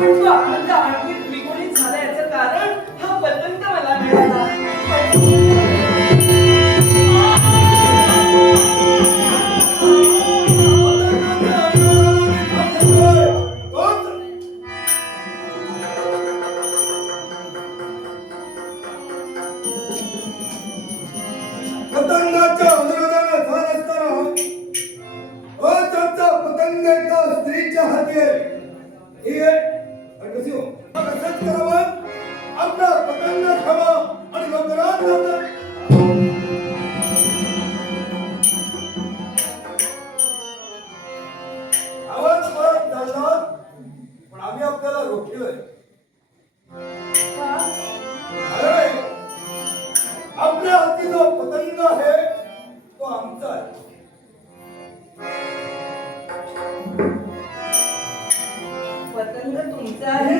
पण तो आनंद आणखी द्विगुणित झाला याचं कारण हा पतंग मला मिळाला. पतंगाच्या अनुरोधाला झाड असताना त्यांचा पतंग एका स्त्रीच्या हाती आहे. ही आहे कशी हो असंच करावं. आपला पतंग खावा आणि लवकरात लवकर आवाज परत झाला पण आम्ही आपल्याला रोखलोय. अरे आपल्या हाती जो पतंग आहे तो आमचा आहे. पतंग तुमचा आहे,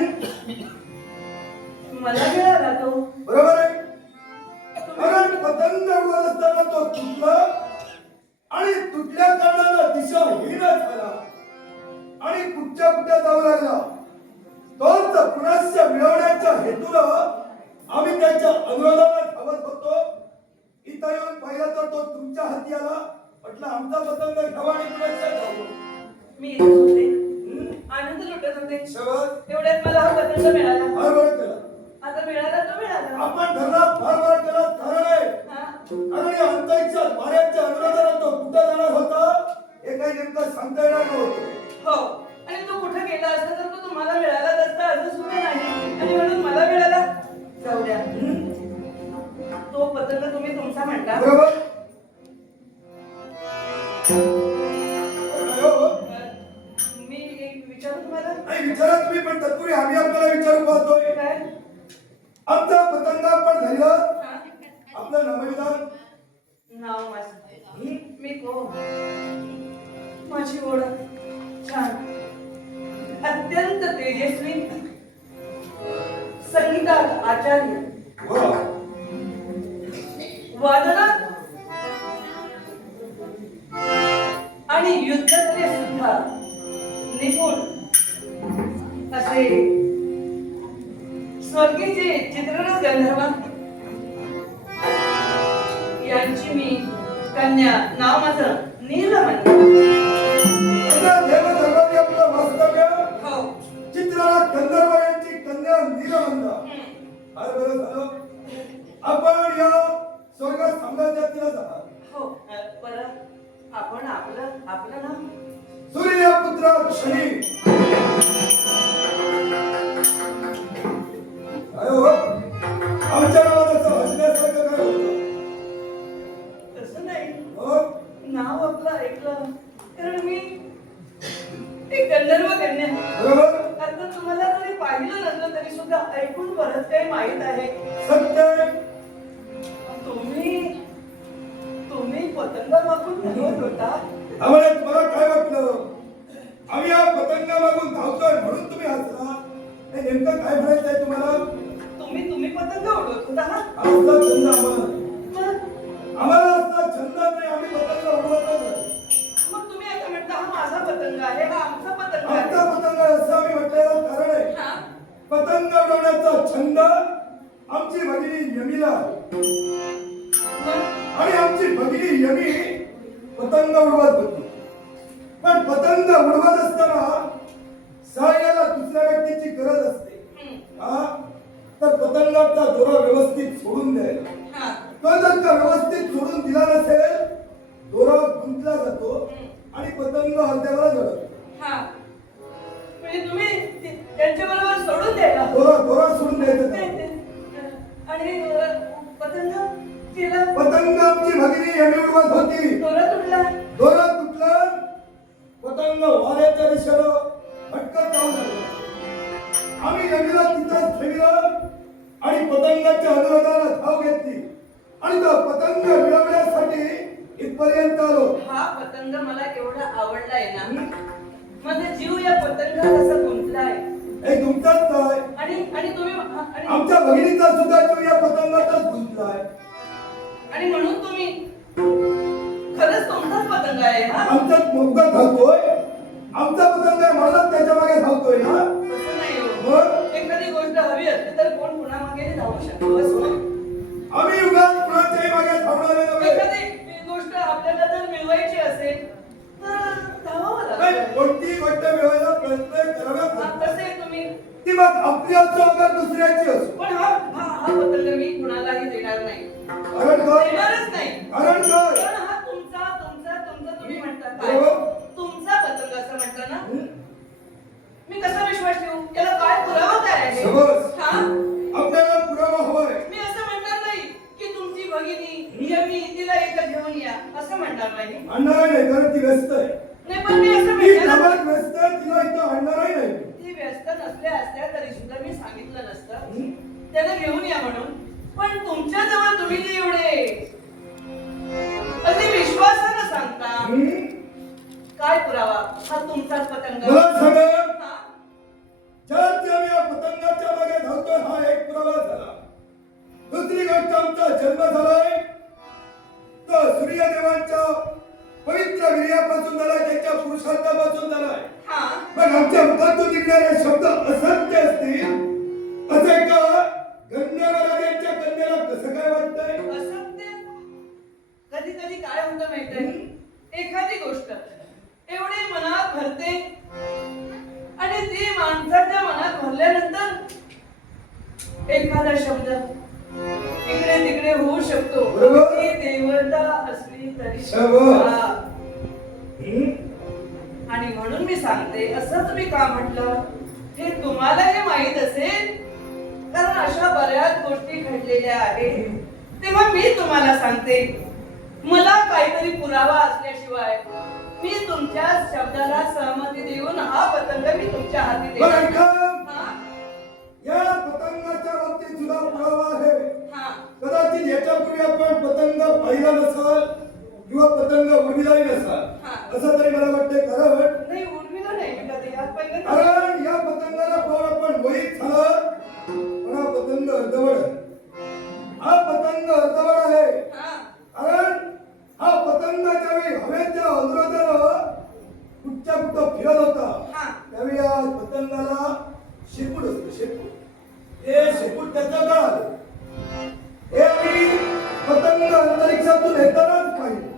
मला मिळाला तो. बरोबर आहे. कारण पतंग उडवत असताना तो तुटला आणि तुटल्या कारणानं दिशाहीन झाला आणि कुठच्या कुठ्या जाऊ लागला. तोच पुनश्च मिळवण्याच्या हेतूनं आम्ही त्याच्या अनुरोधाला धावत होतो. इथं येऊन पाहिला तर तो तुमच्या हाती आला. म्हटलं आमचा पतंग घ्यावा आणि पुनश्च जाऊ. मी इथेच होते, आनंद लुटत होते. एवढ्यात मला हा पतंग मिळाला. फार बरं केलं. आता मिळाला तो मिळाला. आपण धरला फार बरं केलं. कारण आहे कारण या अंतरिक्षा वाऱ्याच्या अनुरोधाला तो कुठं जाणार होता हे काही नेमकं सांगता येणार नव्हतं. हो, आणि तो कुठे गेला असता तर तो तुम्हाला मिळाला नसता असं सुद्धा नाही. आणि म्हणून मला मिळाला. जाऊ द्या, तो पतंग तुम्ही तुमचा म्हणता. बरोबर. मी एक विचारू तुम्हाला. नाही विचारा तुम्ही पण तत्पूर्वी आम्ही आपल्याला विचारू पाहतोय. काय? आमचा पतंग पण झालं. आपलं नामविधान नाव माझं मी कोण, माझी ओळख छान, अत्यंत तेजस्वी संगीतात आचार्य, वादनात आणि युद्धक्रिया सुद्धा निपुण असे स्वर्गीचे चित्ररथ गंधर्व यांची मी कन्या. नाव माझं नीलमणी. देवधर्माचे आपलं वास्तव्य हो, चित्रनाथ गंधर्व यांची कन्या नीलमंदा. अरे बरं झालं आपण या स्वर्ग साम्राज्यातीलच आहात. हो. बरं, आपण आपलं नाव. सूर्यपुत्र शनी. अयो आमच्या नावाचं हसण्यासारखं काय होतं? तसं नाही. हो नाव आपलं ऐकलं कारण मी एक गंधर्व कन्या. बरोबर. आता तुम्हाला जरी पाहिलं नसलं तरी सुद्धा ऐकून बरंच काही माहित आहे. सत्य. तुम्ही पतंगामागून धावत होता. आम्हाला तुम्हाला काय वाटलं? आम्ही या पतंगामागून धावतोय म्हणून तुम्ही हसला. हे नेमकं काय म्हणायचंय तुम्हाला? तुम्ही पतंग उडवत होता ना. आमचा छंद आम्हाला मग आम्हाला असला छंद नाही. आम्ही पतंग उडवतच नाही. तुम्ही आता म्हणता हा माझा पतंग आहे, हा आमचा पतंग आहे. आमचा पतंग आहे असं आम्ही म्हटलेलं कारण आहे. हा? पतंग उडवण्याचा छंद आमची भगिनी यमीला मग आणि आमची भगिनी यमी पतंग उडवत होती. पण पतंग उडवत असताना सहाय्याला दुसऱ्या व्यक्तीची गरज असते. हा तर पतंगाचा दोरा व्यवस्थित सोडून द्यायला. हा. तो जर का व्यवस्थित सोडून दिला नसेल दोरा गुंतला जातो आणि पतंग अर्ध्यावर जळतो. हा, म्हणजे तुम्ही त्यांच्या बरोबर सोडून द्यायला. दोरा सोडून द्यायचं. आणि पतंग केला. पतंग आमची भगिनी यमी उडवत होती. दोरा तुटला. दोरा तुटला. पतंग वाऱ्याच्या दिशेनं भटकत जाऊ लागला. आम्ही यमीला तिथंच ठेवलं आणि पतंगाच्या अनुरोधाला धाव घेतली आणि तो पतंग मिळवण्यासाठी इथपर्यंत आलो. हा पतंग मला एवढा आवडलाय ना, माझा जीव या पतंगात असा गुंतलाय. हे तुमचाच काय आणि तुम्ही आमच्या भगिनीचा सुद्धा जीव या पतंगातच गुंतलाय. आणि म्हणून तुम्ही खरंच तुमचाच पतंग आहे हा. आमच्यात मोगत धावतोय. आमचा पतंग आहे म्हणूनच त्याच्या मागे धावतोय ना. तसं नाही हो. मग एखादी गोष्ट हवी असते तर कोण कुणामागे धावू शकतो असं. आम्ही उगाच कुणाच्याही मागे धावणारे नव्हे. एखादी गोष्ट आपल्याला जर मिळवायची असेल तर धावावं नाही, लागतं. कोणती गोष्ट मिळवायला प्रयत्न कराव्याच हा, लागतात. तसे तुम्ही ती मग आपली असो का दुसऱ्याची असो. पण हा हा हा पतंग मी कुणालाही देणार नाही. कारण काय? देणारच नाही. कारण काय? पण हा तुमचा तुमचा तुमचा तुम्ही म्हणता काय? हो. तुमचा पतंग असं म्हणता ना? हं? मी कसा विश्वास ठेवू? त्याला काय पुरावा काय आहे? समज. हा? आपल्याला पुरावा हवाय. मी असं म्हणणार नाही की तुमची भगिनी मी तिला इथं घेऊन या असं म्हणणार नाही. आणणारही नाही कारण ती व्यस्त आहे. नाही पण मी असं ती म्हणणार कामात व्यस्त आहे, तिला इथं आणणारही नाही. ती व्यस्त नसल्या असत्या तरी सुद्धा मी सांगितलं नसतं हं? त्याला घेऊन या म्हणून. पण तुमच्या जवळ तुम्ही जे एवढे अगदी विश्वासानं सांगता हं? काय पुरावा? हा तुमचाच पतंग. मला सांगा, हा? ज्यात आम्ही या पतंगाच्या मागे धावतोय हा एक पुरावा झाला. दुसरी गोष्ट आमचा जन्म झालाय तो सूर्यदेवांच्या पवित्र वीर्यापासून झालाय, त्यांच्या पुरुषार्थापासून झालाय. हा? पण आमच्या मुखातून निघणारे शब्द असत्य असतील असे का गंधर्वराजांच्या कन्याला कसं काय वाटतंय? असत्य कधी कधी काय होतं माहितीये? एखादी गोष्ट एवढी मनात भरते आणि ती माणसाच्या मनात भरल्यानंतर एखादा शब्द इकडे तिकडे होऊ शकतो. बरोबर. ती देवता असली तरी शाबास. सुद्धा. हं? आणि म्हणून मी सांगते असं तुम्ही का म्हटलं हे तुम्हालाही माहित असेल कारण अशा बऱ्याच गोष्टी घडलेल्या आहेत. तेव्हा मी तुम्हाला सांगते मला काहीतरी पुरावा असल्याशिवाय मी तुमच्या शब्दाला सहमती देऊन हा पतंग मी तुमच्या हाती बरं देणार. का? हा? या पतंगाच्या बाबतीत सुद्धा पुरावा आहे. हा. कदाचित याच्यापूर्वी आपण पतंग पाहिला नसाल किंवा पतंग उडविलाही नसाल हा. असं तरी मला वाटतंय. कारण नाही उडविलं नाही मी कधी आज पहिल्यांदा. कारण या पतंगाला पाहून आपण मोहित झालं. पण हा पतंग अर्धवट आहे. हा पतंग अर्धवट आहे. हा. कारण हा पतंग ज्यावेळी हवेच्या अनुरोधानं कुठच्या कुठं फिरत होता हा. त्यावेळी या पतंगाला शेपूट असतं. शेपूट हे शेपूट त्याचं गळालं. हे आम्ही पतंग अंतरिक्षातून येतानाच पाहिजे.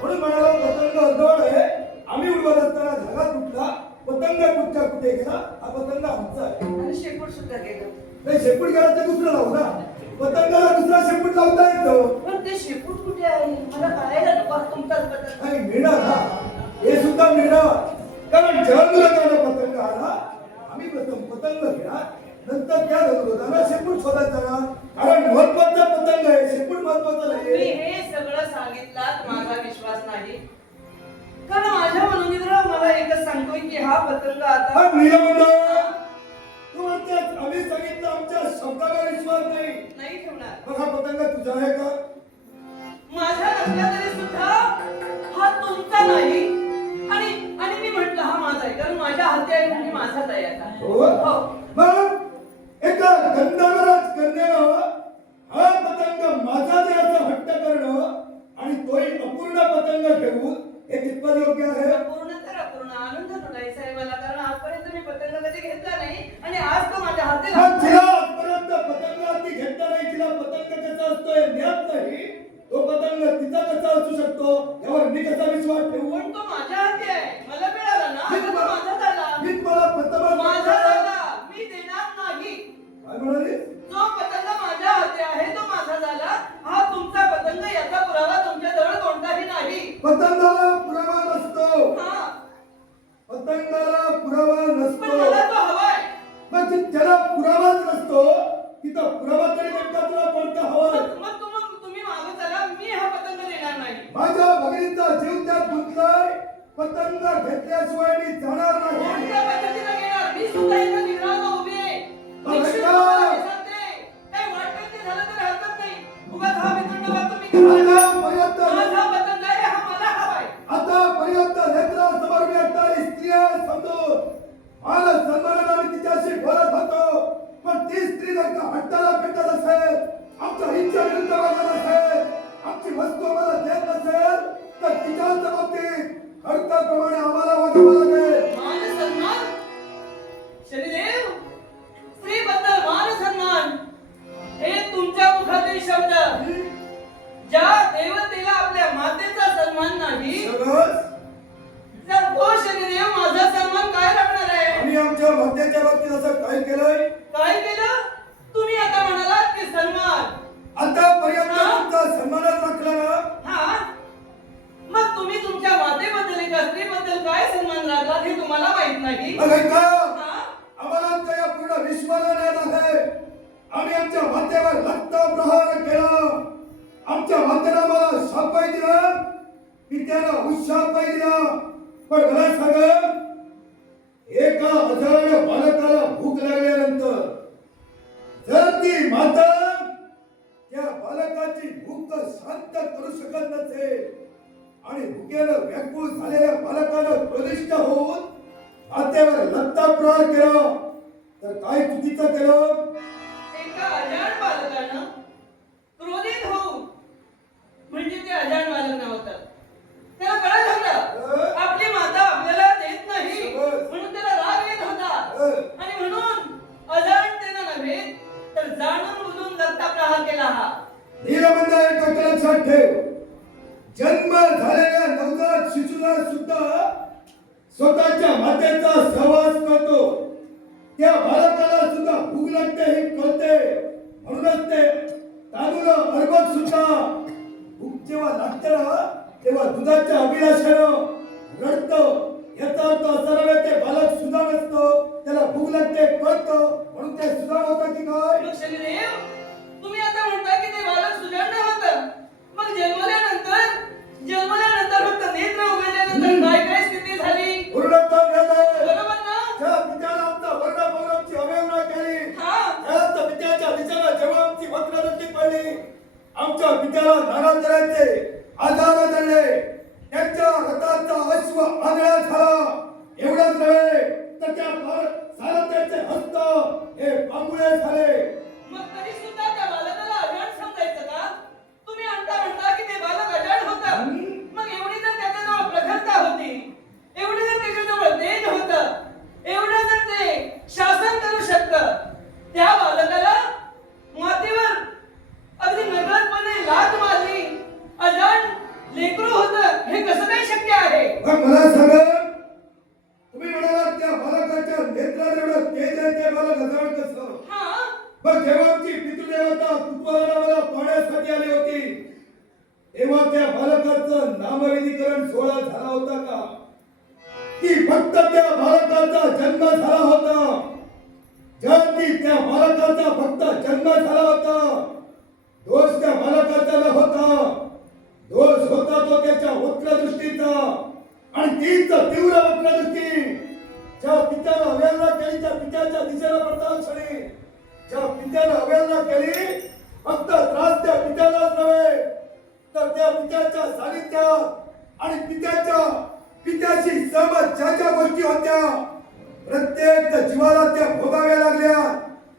म्हणून म्हणाला पतंग अर्धवट आहे. आम्ही उडवत असताना धागा तुटला. पतंग कुठच्या कुठे गेला. हा पतंग आमचा आहे. आणि शेपूट सुद्धा गेलं. नाही शेपूट गेला तर दुसरं लावू ना. पतंगाला दुसरा शेपूट लावता येतो. पण ते शेपूट कुठे आहे मला कळायला नको. तुमचाच पतंग. आणि मिळणार ना हे सुद्धा मिळणार. कारण जन्मल्यानं पतंग आला. आम्ही प्रथम पतंग घेणार नंतर त्या अनुरोधानं शेपूट शोधात जाणार. कारण महत्वाचा पतंग आहे. शेपूट महत्वाचं तुम्ही नाही. हे सगळं सांगितलात माझा विश्वास नाही कारण माझ्या मनोनिग्रह मला एकच सांगतोय की हा पतंग आता हा नियम तू म्हणतात आम्ही सांगितलं आमच्या शब्दाला विश्वास नाही. नाही ठेवणार. मग हा पतंग तुझा आहे का? माझा नसला तरी सुद्धा हा तुमचा नाही आणि आणि मी म्हटलं हा माझा आहे कारण माझ्या हाती आहे म्हणजे माझाच आहे आता. हो. हो. मग एका गंधर्वराज कन्यानं हा पतंग माझा द्यायचा हट्ट करणं आणि तोही अपूर्ण पतंग ठेवून हे कितपत योग्य आहे? पूर्ण तर अपूर्ण आनंद लुटायचा आहे मला कारण आजपर्यंत मी पतंग कधी घेतला नाही आणि आज तो माझ्या हाती हा तिला आजपर्यंत पतंग हाती घेतला नाही. तिला पतंग कसा असतो हे ज्ञात नाही. तो पतंग तिचा कसा असू शकतो यावर मी कसा विश्वास ठेवू? पण तो माझ्या हाती आहे मला मिळाला ना मी आता तो तुम्हाला- माझा झाला. मी तुम्हाला प्रथमच माझा झाला मी देणार नाही. काय म्हणाली? जो पतंग माझ्या हाती आहे तो माझा झाला. हा तुमचा पतंग याचा पुरावा तुमच्या जवळ कोणताही नाही. पतंगाला पुरावा नसतो. हा. पतंगाला पुरावा पण नसतो. मला तो हवाय. मग ज्याला पुरावाच नसतो तिथं पुरावा तरी नेमका तुला कोणता हवाय? मग तुम्ही मागं चला मी हा पतंग देणार नाही. माझ्या भगिनीचा जीव त्यात गुंतलाय. पतंग घेतल्याशिवाय मी जाणार नाही. कोणत्या पद्धतीने घेणार? मी सुद्धा इथं निघाला उभी आहे. अरे निश्चित का? तुम्हाला मी सांगते. काही वाटेल ते झालं तरी हरकत नाही. उगाच हा वितंडवाद तुम्ही करा. माझा पतंग आहे हा मला हवाय. आतापर्यंत नेत्रासमोर मी असणारी स्त्री आहे समजून मला सन्मानाने मी तिच्याशी बोलत होतो. पण ती स्त्री जर का हट्टाला पेटत असेल, आमच्या इच्छा विरुद्ध वागत असेल, आमची वस्तू आम्हाला देत नसेल तर तिच्याच बाबतीत हट्टाप्रमाणे आम्हाला वागावं लागेल. मान सन्मान शनिदेव मातेच्या बाबतीत असं काय केलंय? काय केलं? तुम्ही आता म्हणालात की सन्मान. आतापर्यंत हा? तुमचा सन्मानच राखला ना? हा, मग तुम्ही तुमच्या मातेबद्दल एका स्त्रीबद्दल काय सन्मान राखला हे तुम्हाला माहित नाही? मग ऐका, हा? आम्हाला आमच्या या पूर्ण विश्वाला ज्ञान आहे. आम्ही आमच्या मातेवर रक्त प्रहार केला. आमच्या मातेला मला शापही दिला, पित्याला उशापही दिला. पण मला सांगा, एका अजाण्या बालकाला भूक लागल्यानंतर जर ती माता त्या बालकाची भूक शांत करू शकत नसेल आणि भुकेनं व्याकुळ झालेल्या बालकानं प्रविष्ट होऊन मातेवर रक्तप्रहार केला, तर काय चुकीचं केलं? एका अजाण बालकानं क्रोधित होऊन, म्हणजे ते अजाण बालक नव्हतं, त्याला कळत होतं आपली माता आपल्याला देत नाही, म्हणून त्याला राग येत होता आणि म्हणून अजाणतेनं नव्हे तर जाणून बुजून रक्तप्रहार केला. हा नीलबंध एक लक्षात ठेव, जन्म झालेल्या नवजात शिशूला सुद्धा स्वतःच्या मातेचा सहवास करतो. त्या बालकाला सुद्धा भूक लागते हे कळते, म्हणूनच ते तांदूळ अर्भक सुद्धा भूक जेव्हा लागते ना तेव्हा दुधाच्या अभिलाषानं रडतं. याचा अर्थ असा नव्हे ते बालक सुद्धा नसतो, त्याला भूक लागते कळतं, म्हणून ते सुद्धा होतं की काय? मग शनिदेव, तुम्ही आता म्हणता की ते बालक सुजाण होतं, मग जन्मल्यानंतर फक्त नेत्र उघडल्यानंतर काय काय स्थिती झाली? पूर्णत्व झालं. बरोबर ना? ज्या पित्याला आमचा वर्णपौरांची अवहेलना केली, हा, त्याच पित्याच्या विचारा जेव्हा आमची वक्रदृष्टी पडली, आमच्या पित्याला नारांतराचे आधार धरले, त्यांच्या रथाचा अश्व आंधळा झाला. एवढंच नव्हे तर त्या सारथ्याचे हस्त हे पांगुळे झाले. मग तरी सुद्धा त्या बालकाला अजाण समजायचं का? तुम्ही म्हणता की ते बालक अजाण होतं, मग एवढी जर त्याच्याजवळ प्रखरता होती, एवढी जर त्याच्याजवळ तेज होतं, एवढं जर ते शासन करू शकतं, त्या बालकाला मातेवर अगदी नकळतपणे लाथ मारली, अजाण लेकरू होतं, हे कसं काय शक्य आहे? मग मला सांगा, तुम्ही म्हणालात त्या बालकाच्या नेत्रात एवढं तेज आहे, ते बालक अजाण कसं? हा, मग जेव्हा आमची पितृदेवता कुतूहलानं मला पाहण्यासाठी आली होती, तेव्हा त्या बालकाचं नामविधीकरण सोहळा झाला होता का? की फक्त त्या बालकाचा जन्म झाला होता? ज्याची त्या बालकाचा फक्त जन्म झाला होता, दोष त्या बालकाचा न होता, दोष होता तो त्याच्या वक्रदृष्टीचा. आणि तीच तीव्र वक्रदृष्टी ज्या पित्यानं अवहेलना केली, त्या पित्याच्या दिशेला पडताना क्षणी ज्या पित्यानं अवहेलना केली, फक्त त्रास त्या पित्यालाच नव्हे तर त्या पित्याच्या सानिध्यात आणि पित्याशी सहमत ज्या ज्या गोष्टी होत्या, प्रत्येक जीवाला त्या भोगाव्या लागल्या.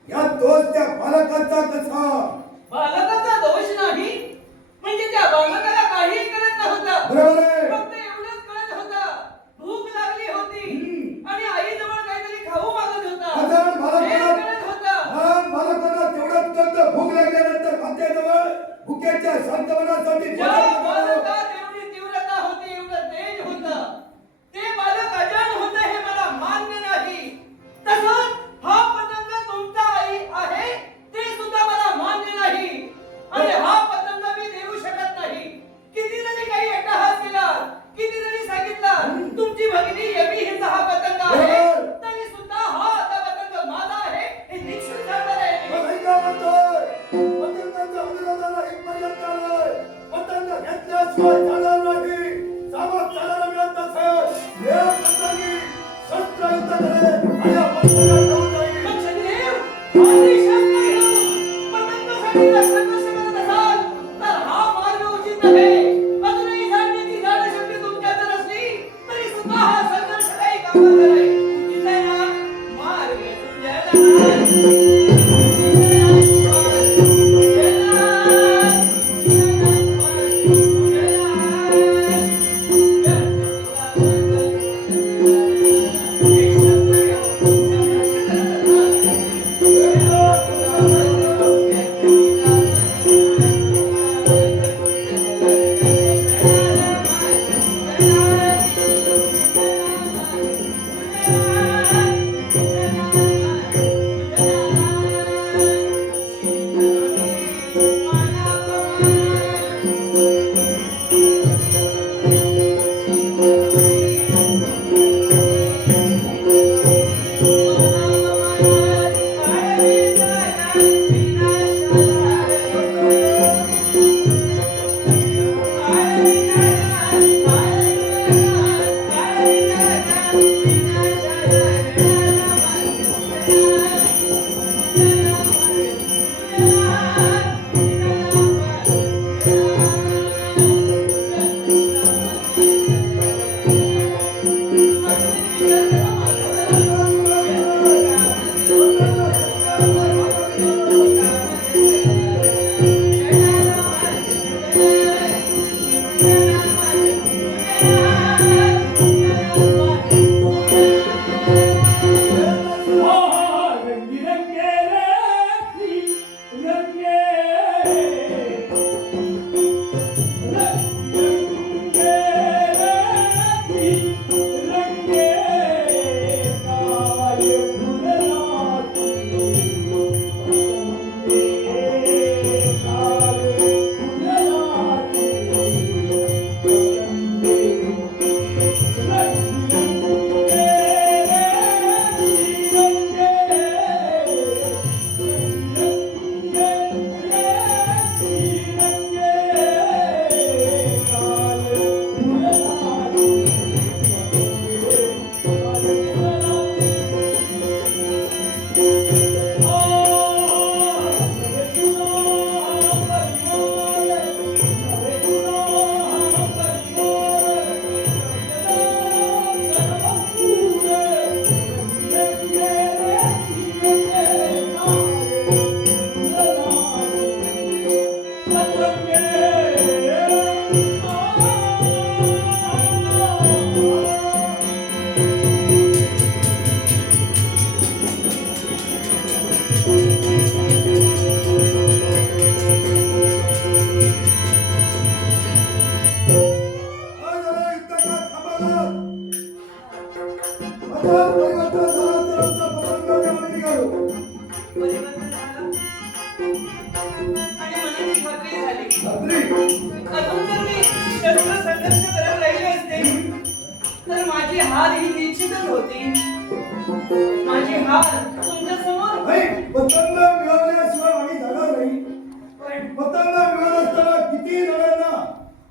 या दोष त्या बालकाचा कसा? बालकाचा दोष नाही, म्हणजे त्या बालकाला काहीही कळत नव्हतं. बरोबर आहे. फक्त एवढंच कळत होतं, भूक लागली होती आणि आईजवळ काहीतरी खाऊ मागत होता. अजाण हे बालकाला कळत होतं. लहान बालकाला तेवढंच कळतं, भूक लागल्यानंतर मातेजवळ भुकेच्या शांतपणासाठी ज्या बालकात एवढी तीव्रता होती, एवढं तेज होतं, ते बालक अजाण होतं हे मला मान्य नाही. तसंच हा पतंग तुमचा आई आहे ते सुद्धा मला मान्य नाही, आणि हा पतंग मी देऊ शकत नाही. किती जरी काही अट्टहास केला, किती जरी सांगितलं तुमची भगिनी यमी हिचा हा पतंग आहे, तरी सुद्धा हा आता पतंग माझा आहे हे निश्चित झालं आहे. पतंगाच्या विरोधाला इथपर्यंत आलोय. पतंग घेतल्याशिवाय चालणार नाही. सावध चालायला मिळत नसेल, या पतंगी शस्त्रयुद्ध करेल आणि या पतंगाला घेऊन जाईल. मग शनिदेव, माझी शस्त्र घेऊन पतंगासाठी जर संघर्ष करत असाल तर हा मार्ग उचित आहे. अजूनही जाणण्याची जाणशक्ती तुमच्यात जर असली तरी सुद्धा हा संघर्ष काही कामाचा नाही. उचित आहे ना? मार्ग परिवर्तन झालं आणि मनाची खात्री झाली. खात्री? अजून जर मी शस्त्र संघर्ष करत राहिले असते तर माझी हार ही निश्चितच होती. माझी हार तुमच्या समोर नाही, पतंग मिळवल्याशिवाय आम्ही जाणार नाही. पण पतंग मिळवत असताना किती जणांना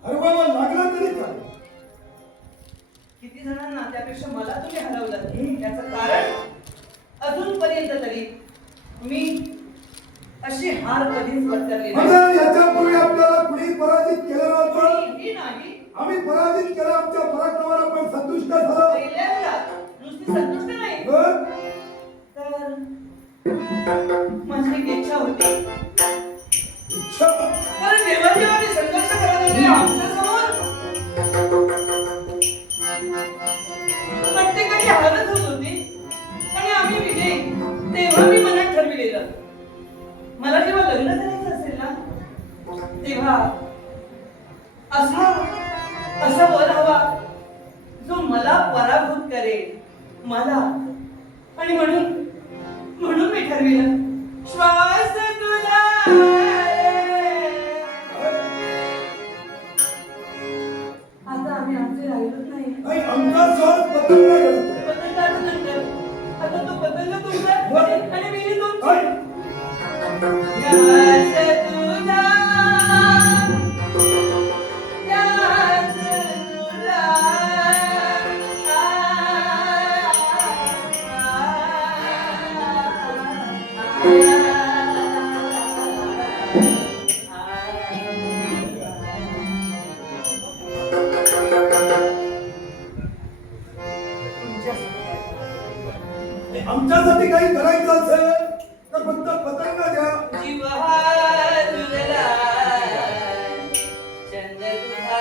हरवावा लागला तरी चालेल. किती जणांना, त्यापेक्षा मला तुम्ही हरवलं. याचं कारण अजूनपर्यंत तरी मी अशी हार कधीच पत्करली नाही. आता याच्यापूर्वी आपल्याला कुणी पराजित केलं नव्हतं. ही नाही, आम्ही पराजित केला, आमच्या पराक्रमाला पण संतुष्ट झालो. पहिल्यांदा नुसती संतुष्ट नाही तर तर माझी एक इच्छा होती. इच्छा कारण जेव्हा जेव्हा मी संघर्ष करत होते आमच्यासमोर प्रत्येकाची हारच होत होती आणि आम्ही विजयी. तेव्हा मी मनात ठरविलेलं, मला जेव्हा लग्न करायचं असेल ना तेव्हा असा असा वर हवा जो मला पराभूत करेल मला. आणि म्हणून म्हणून मी ठरविलं, श्वास तुला आता आम्ही आमचे राहिलोच नाही. नाही, आमचा स्वाद पतंग मिळवतो. पतंगानंतर आता तो पतंग तुमचा आणि मी तुमची. काय? श्वास तुला श्वास तुला आमच्यासाठी काही करायचं असेल तर फक्त पतंग द्या. जीव हा तुला चंद तुझा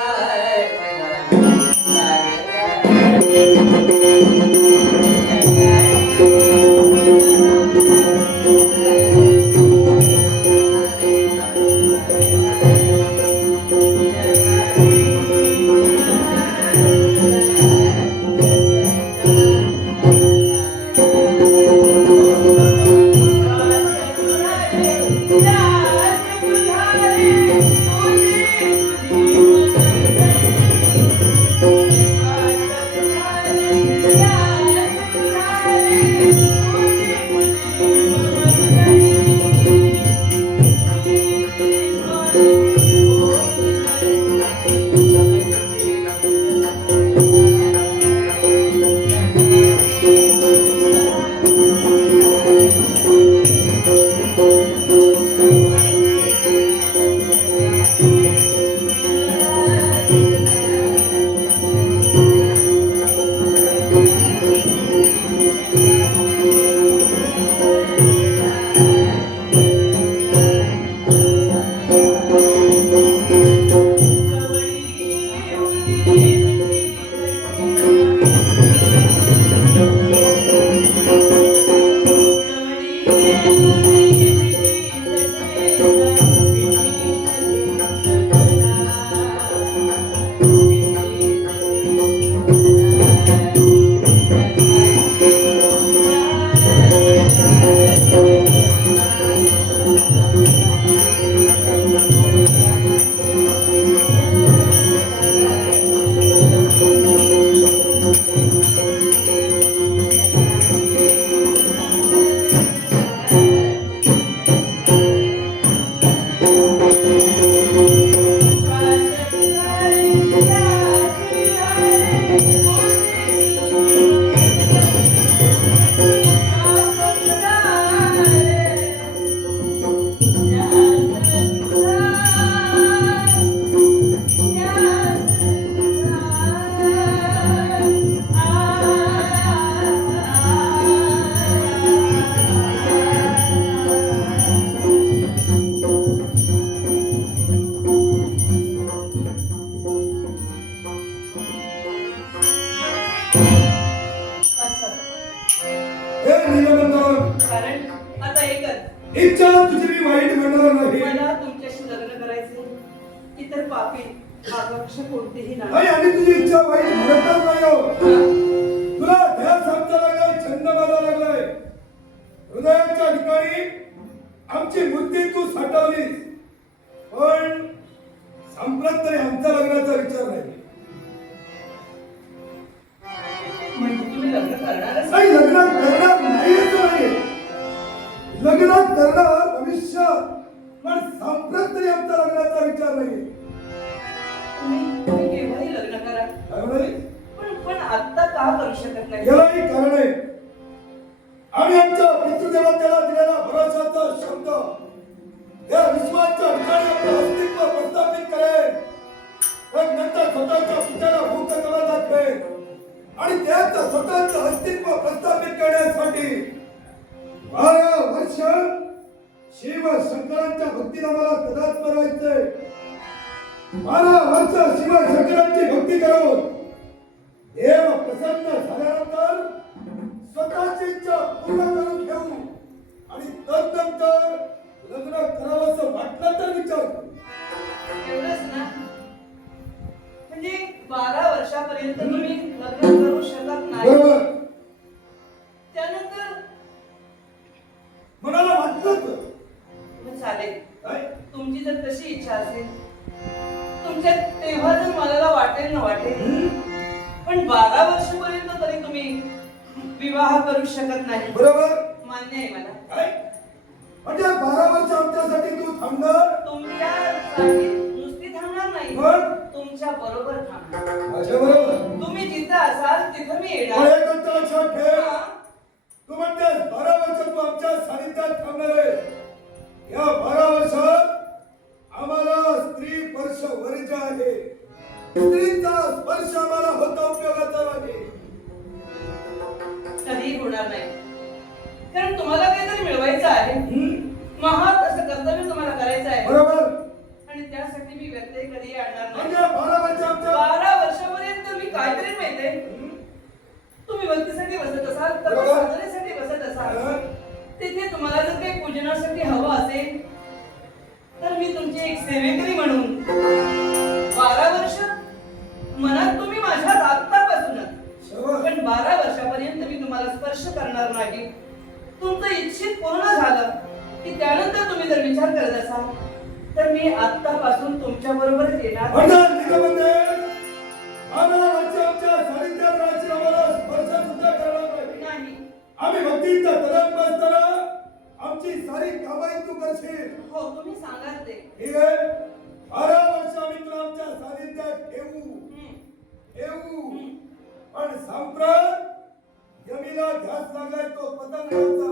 कारण आता एकच, इच्छा तुझी मी वाईट म्हणणार नाही. मला तुमच्याशी लग्न करायचे, इतर पापी आकांक्षा कोणतीही नाही नाही. आणि तुझी इच्छा वाईट म्हणतच नाही हो. हा. तुला ध्यास आमचा लागलाय, छंद माझा लागलाय. हृदयाच्या ठिकाणी आमची बुद्धी तू साठवलीस, पण संप्रत तरी आमचा लग्नाचा विचार नाही. म्हणजे तुम्ही लग्न करणारच नाही, लग्न करणार नाहीच नाही. लग्न करणार भविष्यात, पण संप्रत तरी आमचा लग्नाचा विचार नाही. तुम्ही केव्हाही लग्न करा, काय म्हणाली? पण आता का करू शकत नाही? यालाही कारण आहे. आम्ही आमच्या पितृदेवतेला दिलेला भरोशाचा शब्द या विश्वाच्या ठिकाणी आपलं अस्तित्व प्रस्थापित करेल, पण नंतर स्वतःच्या पित्याला मुक्त करून दाखवेल. आणि त्याच स्वतःचं अस्तित्व प्रस्थापित करण्यासाठी 12 वर्ष शिव शंकरांच्या भक्तीला मला तदात्म राहायचंय. 12 वर्ष शिव शंकरांची भक्ती करून देव प्रसन्न झाल्यानंतर स्वतःची इच्छा पूर्ण करून घेऊ आणि तदनंतर लग्न करावंसं वाटलं तर विचार करू. एवढंच ना? म्हणजे 12 वर्षापर्यंत तुम्ही लग्न करू शकत नाही. बरोबर. त्यानंतर मनाला वाटलं तर मग चालेल. काय? तुमची जर तशी इच्छा असेल, तुमच्या तेव्हा जर मला वाटेल ना वाटेल, पण 12 वर्षापर्यंत तरी तुम्ही विवाह करू शकत नाही. बरोबर. मान्य आहे मला. काय? म्हणजे 12 वर्ष आमच्यासाठी तू थांबणार? तुमच्यासाठी नुसती थांबणार नाही, पण तुमच्या बरोबर थांबणार. माझ्या बरोबर. तुम्ही जिथं असाल तिथं मी येणार. एक गोष्ट लक्षात ठेव. हा. तू म्हणतेस 12 वर्ष तू आमच्या सानिध्यात थांबणार आहे. या 12 वर्षात आम्हाला स्त्री स्पर्श वर्ज आहे. स्त्रीचा स्पर्श आम्हाला होता उपयोगाचा नाही. कधीही होणार नाही, कारण तुम्हाला काहीतरी मिळवायचं आहे. महान असं कर्तव्य तुम्हाला करायचं आहे. बरोबर. आणि त्यासाठी मी व्यत्यय कधी आणणार नाही. म्हणजे 12 वर्ष आमच्या 12 वर्षापर्यंत मी काहीतरी माहितीये. तुम्ही भक्तीसाठी बसत असाल, तर बरोबर. साधनेसाठी बसत असाल, तिथे तुम्हाला जर काही पूजनासाठी हवं असेल, तर मी तुमची एक सेवेकरी म्हणून 12 वर्ष मनात तुम्ही माझ्यात आत्तापासूनच, पण 12 वर्षापर्यंत मी तुम्हाला स्पर्श करणार नाही. तुमचं इच्छित पूर्ण झालं की त्यानंतर तुम्ही जर विचार करत असाल, तर मी आत्तापासून तुमच्या बरोबर येणार. नाही. आम्ही भक्तीचा तदात्म असताना आमची सारी कामाई तू करशील. हो, तुम्ही सांगाल ते. ठीक आहे. 12 वर्ष आम्ही तुला आमच्या सानिध्यात ठेवू. पण संप्रत यमीला ध्यास लागलाय तो पतंगाचा.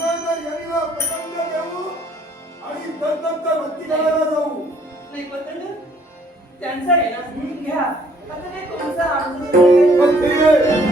आम्ही जर यमीला पतंग देऊ आणि तदनंतर भक्ती करायला जाऊ. नाही, पतंग त्यांचा आहे ना, घ्या. आता ते तुमचं आमचं पण ठीक आहे.